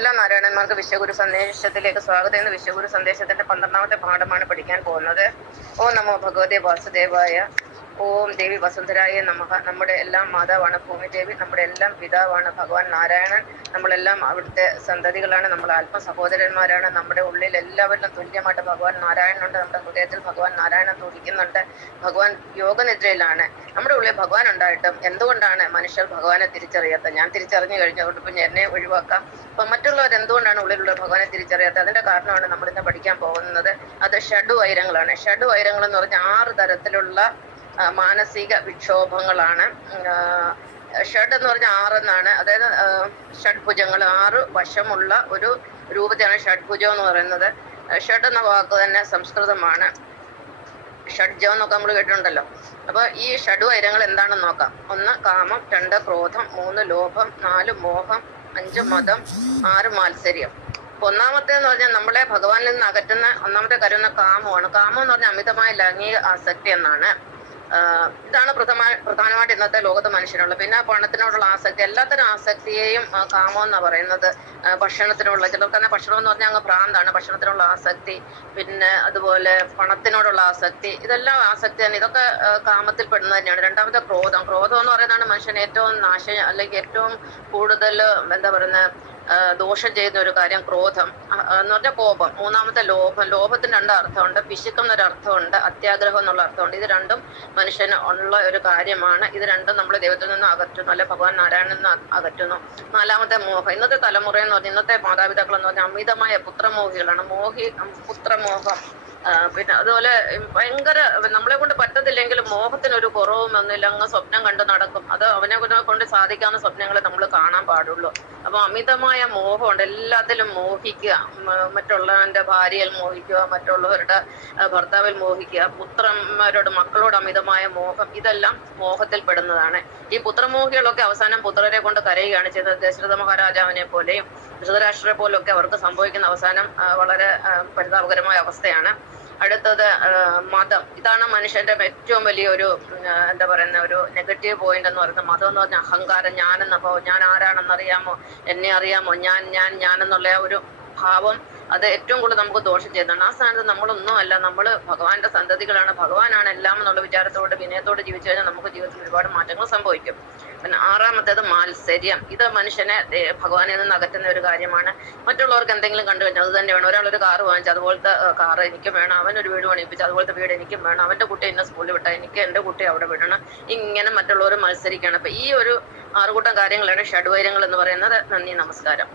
എല്ലാ നാരായണന്മാർക്ക് വിശ്വഗുരു സന്ദേശത്തിലേക്ക് സ്വാഗതം. എന്ന് വിശ്വഗുരു സന്ദേശത്തിന്റെ പന്ത്രണ്ടാമത്തെ പാഠമാണ് പഠിക്കാൻ പോകുന്നത്. ഓ നമോ ഭഗവതി വാസുദേവായ ഓം ദേവി വസുന്ധരായ നമഃ. നമ്മുടെ എല്ലാം മാതാവാണ് ഭൂമി ദേവി. നമ്മുടെ എല്ലാം പിതാവാണ് ഭഗവാൻ നാരായണൻ. നമ്മളെല്ലാം അവിടുത്തെ സന്തതികളാണ്. നമ്മൾ ആത്മ സഹോദരന്മാരാണ്. നമ്മുടെ ഉള്ളിൽ എല്ലാവരിലും തുല്യമായിട്ട് ഭഗവാൻ നാരായണനുണ്ട്. നമ്മുടെ ഹൃദയത്തിൽ ഭഗവാൻ നാരായണൻ തുടിക്കുന്നുണ്ട് ഭഗവാൻ യോഗനിദ്രയിലാണ്. നമ്മുടെ ഉള്ളിൽ ഭഗവാൻ ഉണ്ടായിട്ടും എന്തുകൊണ്ടാണ് മനുഷ്യർ ഭഗവാനെ തിരിച്ചറിയാത്ത ഞാൻ തിരിച്ചറിഞ്ഞു കഴിഞ്ഞതുകൊണ്ട് പിന്നെ എന്നെ ഒഴിവാക്കാം. അപ്പൊ മറ്റുള്ളവർ എന്തുകൊണ്ടാണ് ഉള്ളിലുള്ള ഭഗവാനെ തിരിച്ചറിയാത്തത്? അതിന്റെ കാരണമാണ് നമ്മൾ ഇന്ന് പഠിക്കാൻ പോകുന്നത്. അത് ഷഡു വൈരങ്ങളാണ് ഷഡു വൈരങ്ങൾ എന്ന് പറഞ്ഞാൽ ആറ് തരത്തിലുള്ള മാനസിക വിക്ഷോഭങ്ങളാണ്. ഷഡ് എന്ന് പറഞ്ഞാൽ ആറെന്നാണ് അതായത് ഷഡ്ഭുജങ്ങൾ ആറ് വശമുള്ള ഒരു രൂപത്തെയാണ് ഷഡ്ഭുജം എന്ന് പറയുന്നത്. ഷഡ് എന്ന വാക്ക് തന്നെ സംസ്കൃതമാണ്. ഷഡ്ജം എന്നൊക്കെ നമ്മൾ കേട്ടിട്ടുണ്ടല്ലോ. അപ്പൊ ഈ ഷഡ് വൈരങ്ങൾ എന്താണെന്ന് നോക്കാം. ഒന്ന് കാമം. രണ്ട് ക്രോധം. മൂന്ന് ലോഭം. നാല് മോഹം. അഞ്ച് മതം. ആറ് മാത്സര്യം. ഒന്നാമത്തെ എന്ന് പറഞ്ഞാൽ നമ്മളെ ഭഗവാനിൽ നിന്ന് അകറ്റുന്ന ഒന്നാമത്തെ കാര്യം കാമമാണ്. കാമം എന്ന് പറഞ്ഞാൽ അമിതമായ ലൈംഗിക ആസക്തി എന്നാണ്. ഇതാണ് പ്രഥമ പ്രധാനമായിട്ട് ഇന്നത്തെ ലോകത്ത് മനുഷ്യനുള്ള പിന്നെ പണത്തിനോടുള്ള ആസക്തി എല്ലാത്തിനും ആസക്തിയെയും കാമം എന്നാ പറയുന്നത്. ഭക്ഷണത്തിനുള്ള ചിലർക്ക് തന്നെ ഭക്ഷണം എന്ന് പറഞ്ഞാൽ അങ്ങ് പ്രാന്താണ് ഭക്ഷണത്തിനുള്ള ആസക്തി പിന്നെ അതുപോലെ പണത്തിനോടുള്ള ആസക്തി ഇതെല്ലാം ആസക്തി തന്നെ. ഇതൊക്കെ കാമത്തിൽ പെടുന്നത് തന്നെയാണ്. രണ്ടാമത്തെ ക്രോധം. ക്രോധം എന്ന് പറയുന്നതാണ് മനുഷ്യൻ ഏറ്റവും നാശ അല്ലെങ്കിൽ ഏറ്റവും കൂടുതൽ എന്താ പറയുന്നത് ദോഷം ചെയ്യുന്ന ഒരു കാര്യം ക്രോധം. എന്ന് പറഞ്ഞാൽ കോപം. മൂന്നാമത്തെ ലോഭം. ലോഭത്തിന് രണ്ട് അർത്ഥമുണ്ട്. പിശുക്കം എന്നൊരു അർത്ഥമുണ്ട്. അത്യാഗ്രഹം എന്നുള്ള അർത്ഥമുണ്ട്. ഇത് രണ്ടും മനുഷ്യന് ഉള്ള ഒരു കാര്യമാണ്. ഇത് രണ്ടും നമ്മൾ ദൈവത്തിൽ നിന്ന് അകറ്റുന്നു. അല്ലെ ഭഗവാൻ നാരായണനിൽ നിന്ന് അകറ്റുന്നു. നാലാമത്തെ മോഹം. ഇന്നത്തെ തലമുറ എന്ന് പറഞ്ഞാൽ ഇന്നത്തെ മാതാപിതാക്കൾ എന്ന് പറഞ്ഞാൽ അമിതമായ പുത്രമോഹികളാണ്. മോഹി പുത്രമോഹം. പിന്നെ അതുപോലെ ഭയങ്കര നമ്മളെ കൊണ്ട് പറ്റത്തില്ലെങ്കിലും മോഹത്തിനൊരു കുറവും ഒന്നുമില്ല. അങ്ങ് സ്വപ്നം കണ്ട് നടക്കും. അത് അവനെ കൊണ്ട് സാധിക്കാവുന്ന സ്വപ്നങ്ങളെ നമ്മൾ കാണാൻ പാടുള്ളൂ. അപ്പൊ അമിതമായ മോഹമുണ്ട്. എല്ലാത്തിലും മോഹിക്കുക. മറ്റുള്ളവന്റെ ഭാര്യയിൽ മോഹിക്കുക മറ്റുള്ളവരുടെ ഭർത്താവിൽ മോഹിക്കുക പുത്രന്മാരോട് മക്കളോട് അമിതമായ മോഹം. ഇതെല്ലാം മോഹത്തിൽ പെടുന്നതാണ്. ഈ പുത്രമോഹികളൊക്കെ അവസാനം പുത്രരെ കൊണ്ട് കരയുകയാണ് ചെയ്തത്. ദശരഥ മഹാരാജാവിനെ പോലെയും ധൃതരാഷ്ട്രരെ പോലെയൊക്കെ അവർക്ക് സംഭവിക്കുന്ന അവസാനം വളരെ പരിതാപകരമായ അവസ്ഥയാണ്. അടുത്തത് മതം. ഇതാണ് മനുഷ്യന്റെ ഏറ്റവും വലിയ ഒരു എന്താ പറയുന്ന ഒരു നെഗറ്റീവ് പോയിന്റ് എന്ന് പറയുന്നത്. മതം എന്ന് പറഞ്ഞാൽ അഹങ്കാരം ഞാനെന്ന ഭാവം ഞാൻ ആരാണെന്ന് അറിയാമോ? എന്നെ അറിയാമോ? ഞാൻ ഞാൻ എന്നുള്ള ഒരു ഭാവം അത് ഏറ്റവും കൂടുതൽ നമുക്ക് ദോഷം ചെയ്യുന്നതാണ്. ആ സ്ഥാനത്ത് നമ്മളൊന്നും അല്ല. നമ്മൾ ഭഗവാന്റെ സന്തതികളാണ്. ഭഗവാനാണ് എല്ലാം എന്നുള്ള വിചാരത്തോടെ വിനയത്തോടെ ജീവിച്ചു കഴിഞ്ഞാൽ നമുക്ക് ജീവിതത്തിൽ ഒരുപാട് മാറ്റങ്ങൾ സംഭവിക്കും. പിന്നെ ആറാമത്തേത് മാത്സര്യം. ഇത് മനുഷ്യനെ ഭഗവാനിൽ നിന്ന് അകറ്റുന്ന ഒരു കാര്യമാണ്. മറ്റുള്ളവർക്ക് എന്തെങ്കിലും കണ്ടു കഴിഞ്ഞാൽ അത് തന്നെ വേണം. ഒരാൾ ഒരു കാറ് വാങ്ങിച്ചു അതുപോലത്തെ കാറ് എനിക്കും വേണം. അവൻ ഒരു വീട് പണിയിപ്പിച്ചു അതുപോലത്തെ വീട് എനിക്കും വേണം. അവന്റെ കുട്ടി എന്നെ സ്കൂളിൽ വിട്ടാൽ എനിക്ക് എന്റെ കുട്ടി അവിടെ വിടണം. ഇങ്ങനെ മറ്റുള്ളവർ മത്സരിക്കണം അപ്പൊ ഈ ഒരു ആറുകൂട്ടം കാര്യങ്ങളാണ് ഷഡ്വൈരങ്ങൾ എന്ന് പറയുന്നത്. നന്ദി നമസ്കാരം.